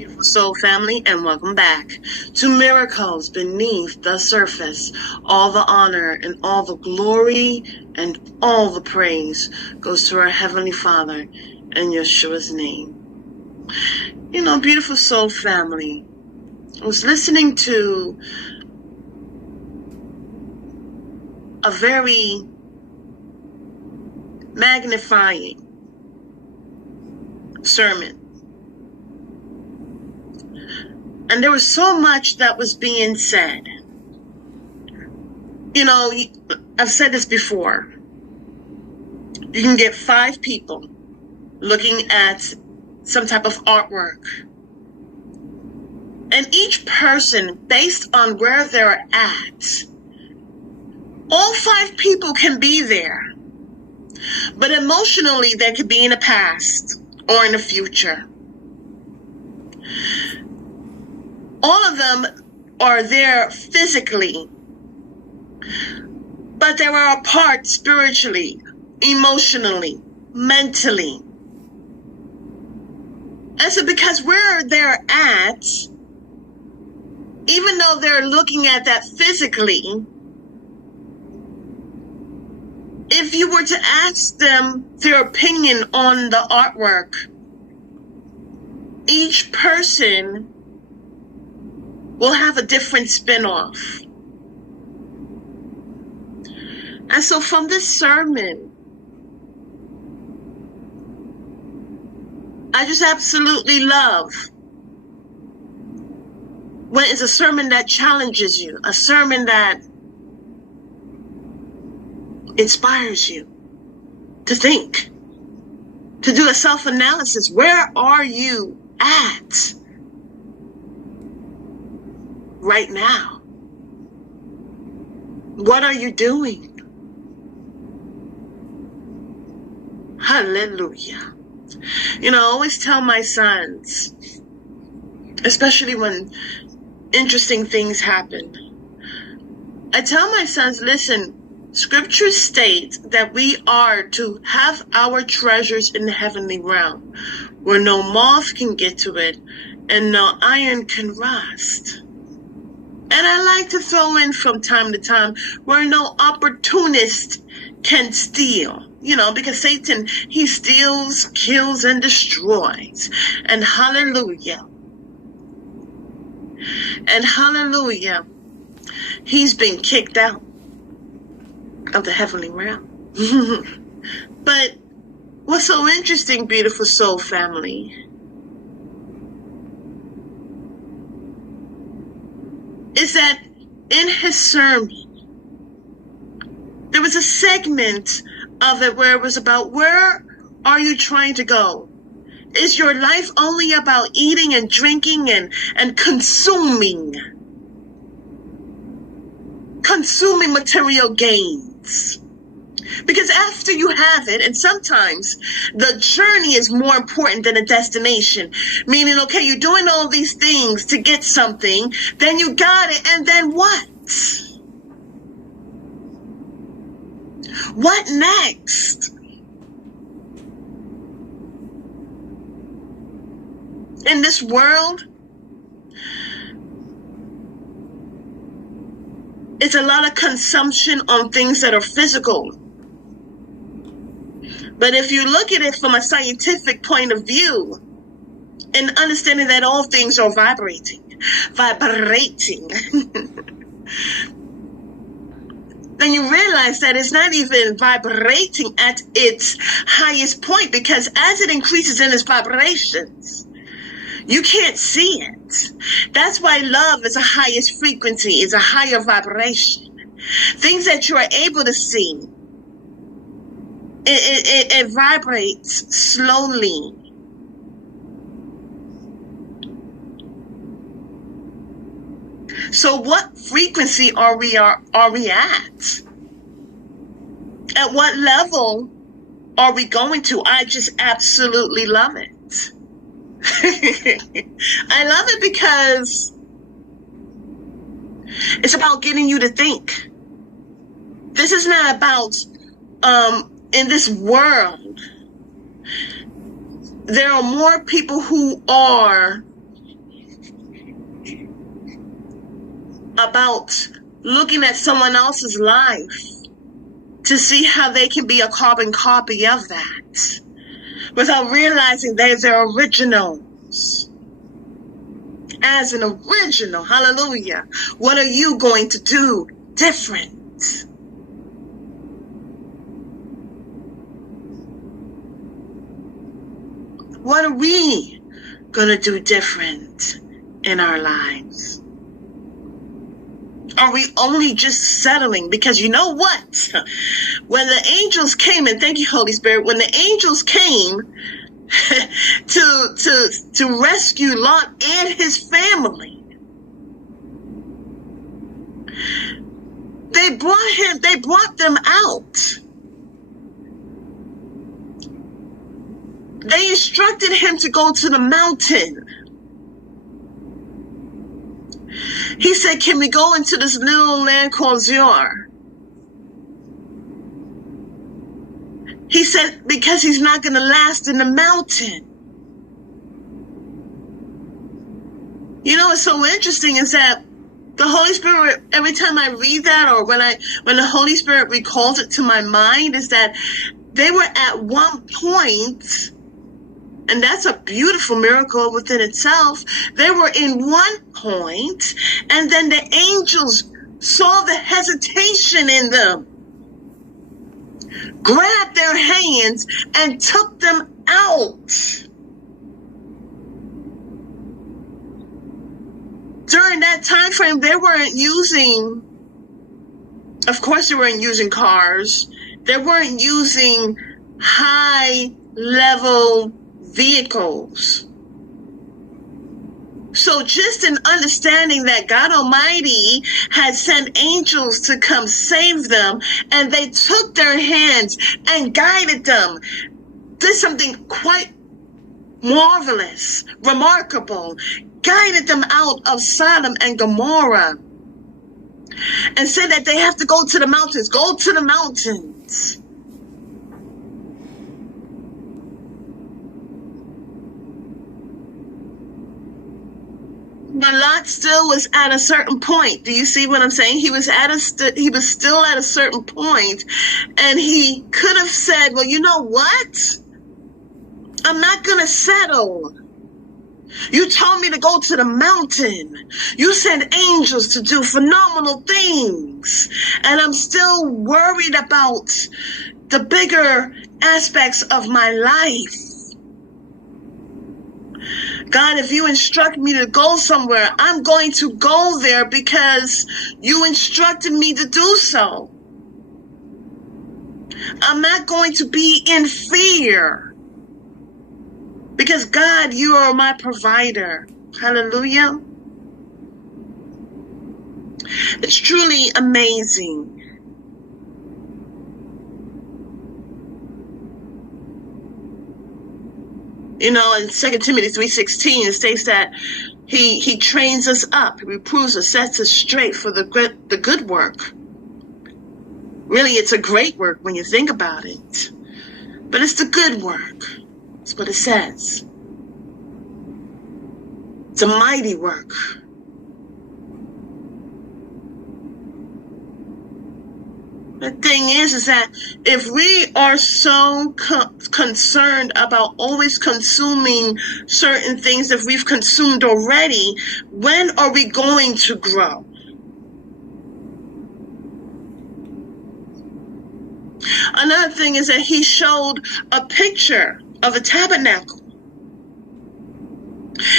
Beautiful soul family, and welcome back to Miracles Beneath the Surface. All the honor and all the glory and all the praise goes to our Heavenly Father in Yeshua's name. You know, beautiful soul family, I was listening to a very magnifying sermon. And there was so much that was being said. You know, I've said this before. You can get 5 people looking at some type of artwork. And each person, based on where they're at, all 5 people can be there. But emotionally, they could be in the past or in the future. All of them are there physically, but they were apart spiritually, emotionally, mentally. And so because where they're at, even though they're looking at that physically, if you were to ask them their opinion on the artwork, each person will have a different spin-off. And so from this sermon, I just absolutely love when it's a sermon that challenges you, a sermon that inspires you to think, to do a self-analysis. Where are you at right now? What are you doing? Hallelujah. You know, I always tell my sons, especially when interesting things happen, I tell my sons, listen, Scripture states that we are to have our treasures in the heavenly realm, where no moth can get to it and no iron can rust. And I like to throw in from time to time where no opportunist can steal. You know, because Satan, he steals, kills, and destroys. And hallelujah. And hallelujah. He's been kicked out of the heavenly realm. But what's so interesting, beautiful soul family, is that in his sermon, there was a segment of it where it was about, where are you trying to go? Is your life only about eating and drinking and consuming material gains? Because after you have it, and sometimes the journey is more important than a destination. Meaning, okay, you're doing all these things to get something, then you got it, and then what? What next? In this world, it's a lot of consumption on things that are physical. But if you look at it from a scientific point of view, and understanding that all things are vibrating, then you realize that it's not even vibrating at its highest point, because as it increases in its vibrations, you can't see it. That's why love is a highest frequency, is a higher vibration. Things that you are able to see, it vibrates slowly. So what frequency are we at? At what level are we going to? I just absolutely love it. I love it because it's about getting you to think. This is not about in this world, there are more people who are about looking at someone else's life to see how they can be a carbon copy of that without realizing they're their originals. As an original, hallelujah, what are you going to do different? What are we going to do different in our lives? Are we only just settling? Because you know what? When the angels came, and thank you, Holy Spirit, when the angels came to rescue Lot and his family, they brought them out. They instructed him to go to the mountain. He said, can we go into this little land called Zior? He said, because he's not going to last in the mountain. You know what's so interesting is that the Holy Spirit, every time I read that, or when the Holy Spirit recalls it to my mind, is that they were at one point, and that's a beautiful miracle within itself. They were in one point, and then the angels saw the hesitation in them, grabbed their hands, and took them out. During that time frame, they weren't using, of course they weren't using cars. They weren't using high-level vehicles. So just in understanding that God Almighty had sent angels to come save them, and they took their hands and guided them, did something quite marvelous, remarkable, guided them out of Sodom and Gomorrah, and said that they have to go to the mountains. Go to the mountains. But Lot still was at a certain point. Do you see what I'm saying? He was still at a certain point, and he could have said, well, you know what? I'm not going to settle. You told me to go to the mountain. You sent angels to do phenomenal things, and I'm still worried about the bigger aspects of my life. God, if you instruct me to go somewhere, I'm going to go there because you instructed me to do so. I'm not going to be in fear because, God, you are my provider. Hallelujah. It's truly amazing. You know, in 2 Timothy 3:16, it states that he trains us up, he reproves us, sets us straight for the good work. Really, it's a great work when you think about it. But it's the good work. That's what it says. It's a mighty work. The thing is that if we are so concerned about always consuming certain things that we've consumed already, when are we going to grow? Another thing is that he showed a picture of a tabernacle.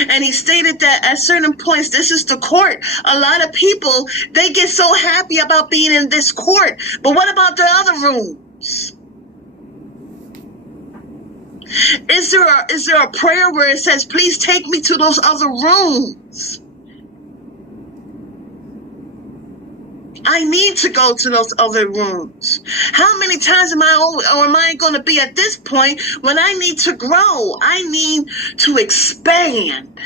And he stated that at certain points, this is the court. A lot of people, they get so happy about being in this court. But what about the other rooms? Is there a prayer where it says, please take me to those other rooms? I need to go to those other rooms. How many times am I going to be at this point when I need to grow? I need to expand.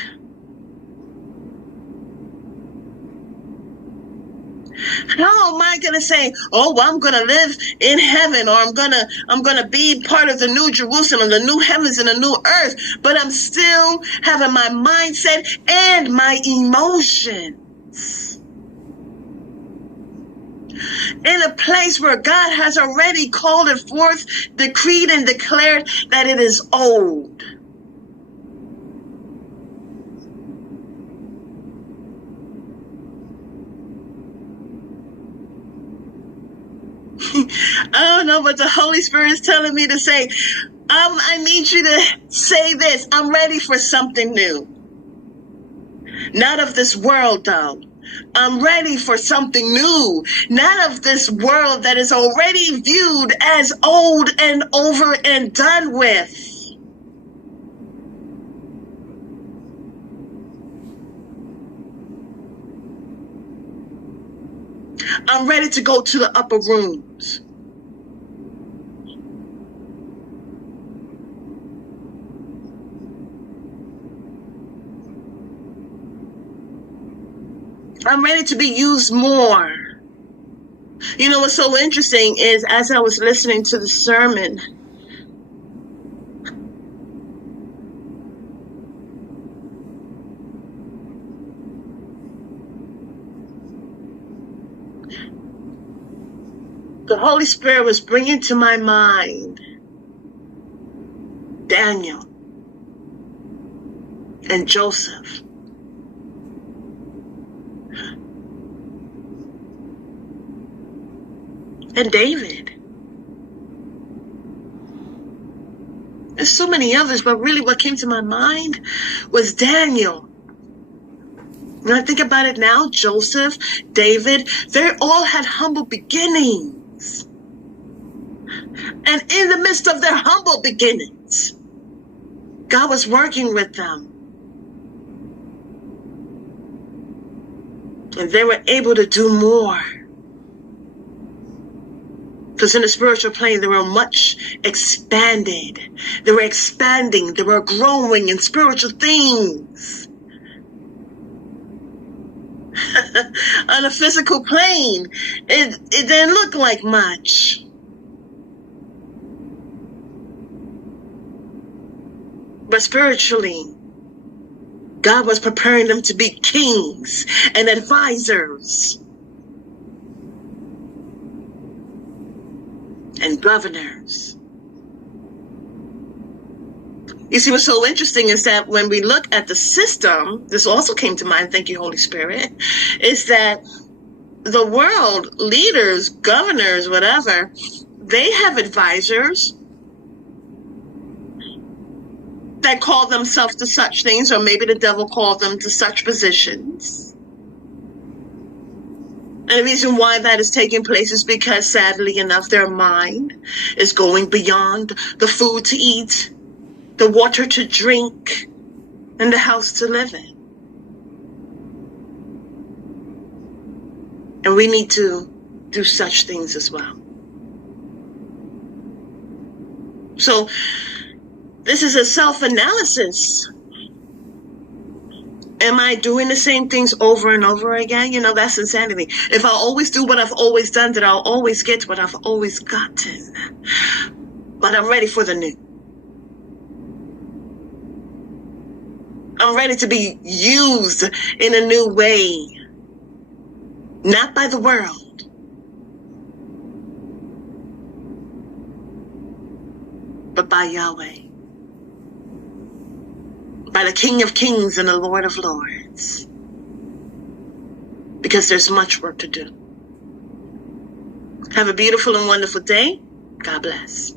How am I going to say, oh, well, I'm going to live in heaven, or I'm going to be part of the new Jerusalem, the new heavens and the new earth, but I'm still having my mindset and my emotions in a place where God has already called it forth, decreed and declared that it is old. I don't know what the Holy Spirit is telling me to say. I need you to say this. I'm ready for something new. Not of this world, though. I'm ready for something new. Not of this world that is already viewed as old and over and done with. I'm ready to go to the upper rooms. I'm ready to be used more. You know what's so interesting is, as I was listening to the sermon, the Holy Spirit was bringing to my mind Daniel and Joseph. And David. There's so many others, but really what came to my mind was Daniel. When I think about it now, Joseph, David, they all had humble beginnings. And in the midst of their humble beginnings, God was working with them. And they were able to do more. Because in the spiritual plane, they were much expanded. They were expanding. They were growing in spiritual things. On a physical plane, it didn't look like much. But spiritually, God was preparing them to be kings and advisors and governors. You see, what's so interesting is that when we look at the system, this also came to mind, thank you, Holy Spirit, is that the world, leaders, governors, whatever, they have advisors that call themselves to such things, or maybe the devil called them to such positions. And the reason why that is taking place is because, sadly enough, their mind is going beyond the food to eat, the water to drink, and the house to live in. And we need to do such things as well. So, this is a self-analysis. Am I doing the same things over and over again? You know, that's insanity. If I always do what I've always done, then I'll always get what I've always gotten. But I'm ready for the new. I'm ready to be used in a new way. Not by the world, but by Yahweh. By the King of Kings and the Lord of Lords. Because there's much work to do. Have a beautiful and wonderful day. God bless.